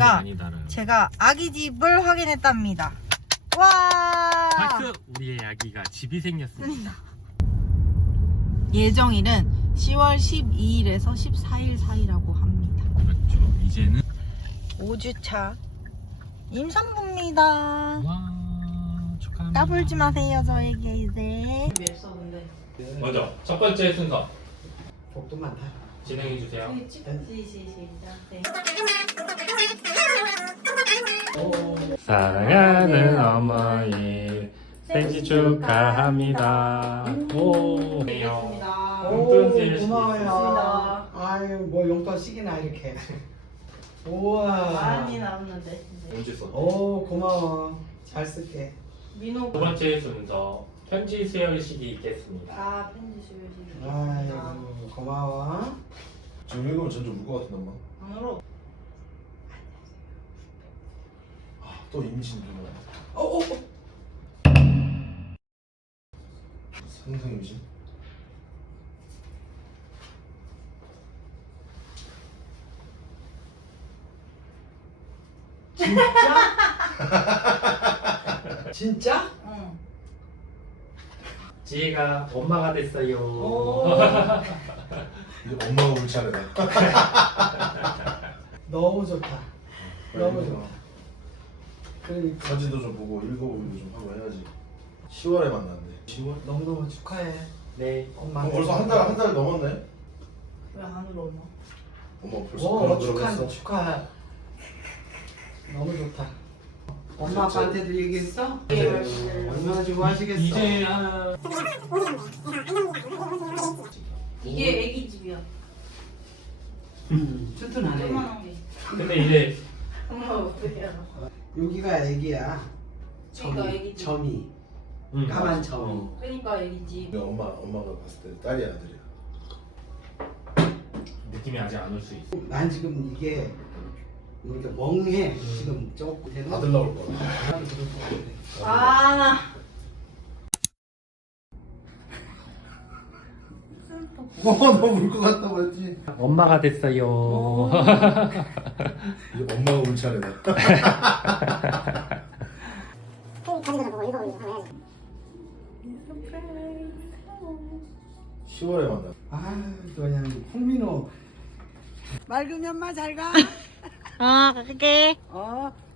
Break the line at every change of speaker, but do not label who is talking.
보니까
많이 달아요.
제가 아기 집을 확인했답니다. 와!
박수! 우리의 아기가 집이 생겼습니다.
예정일은 10월 12일에서 14일 사이라고 합니다.
그렇죠. 이제는
5주차 임산부입니다.
와 축하합니다.
까불지 마세요 저에게 이제.
먼저 첫 번째 순서
복도 많다.
진행해 주세요. 사랑하는 어머니 생신 축하합니다. 오. 용돈
고마워요. 아유, 뭐 용돈씩이나 이렇게. 우와.
많이 나왔는데.
언제 썼?
오, 고마워. 잘 쓸게.
민호.
두 번째 순서 편지 수여식이 있겠습니다.
아 편지 수여식.
아이고, 고마워.
지금 읽으면 전좀 울것 같은데 엄마.
안으로.
또 임신 누나. 상상 임신?
진짜?
응.
지혜가 엄마가 됐어요.
이제 엄마가 울 차례다.
너무 좋다. 너무 좋다. 그러니까
사진도 좀 보고 읽어보기도 좀 하고 해야지. 10월에 만났네. 10월?
너무너무 축하해.
네.
엄마.
벌써 한 달 넘었네.
왜 안으로 오나?
엄마 벌써
오,
그런
축하,
들어갔어.
축하. 너무 좋다. 엄마 아빠한테도 얘기했어?
네.
얼마나 좋아하시겠어?
이제 한
이게 애기 집이야.
튼튼하네.
조그만한 게.
근데 이제
엄마 어떡해.
여기가 애기야.
그러니까 애기지.
점이. 까만 점이.
그러니까 애기지.
엄마가 봤을 때 딸이 아들이야.
느낌이 아직 안 올 수 있어.
난 지금 이게 이렇게 멍해. 지금 조금 되는
아들 나올 거야.
아.
너울 것 같다고 했지.
엄마가 됐어요.
이제 엄마가 울 차례다. 10월에 만나.
아, 그냥 홍민호. 맑으면 마 잘 가.
갈게.
어.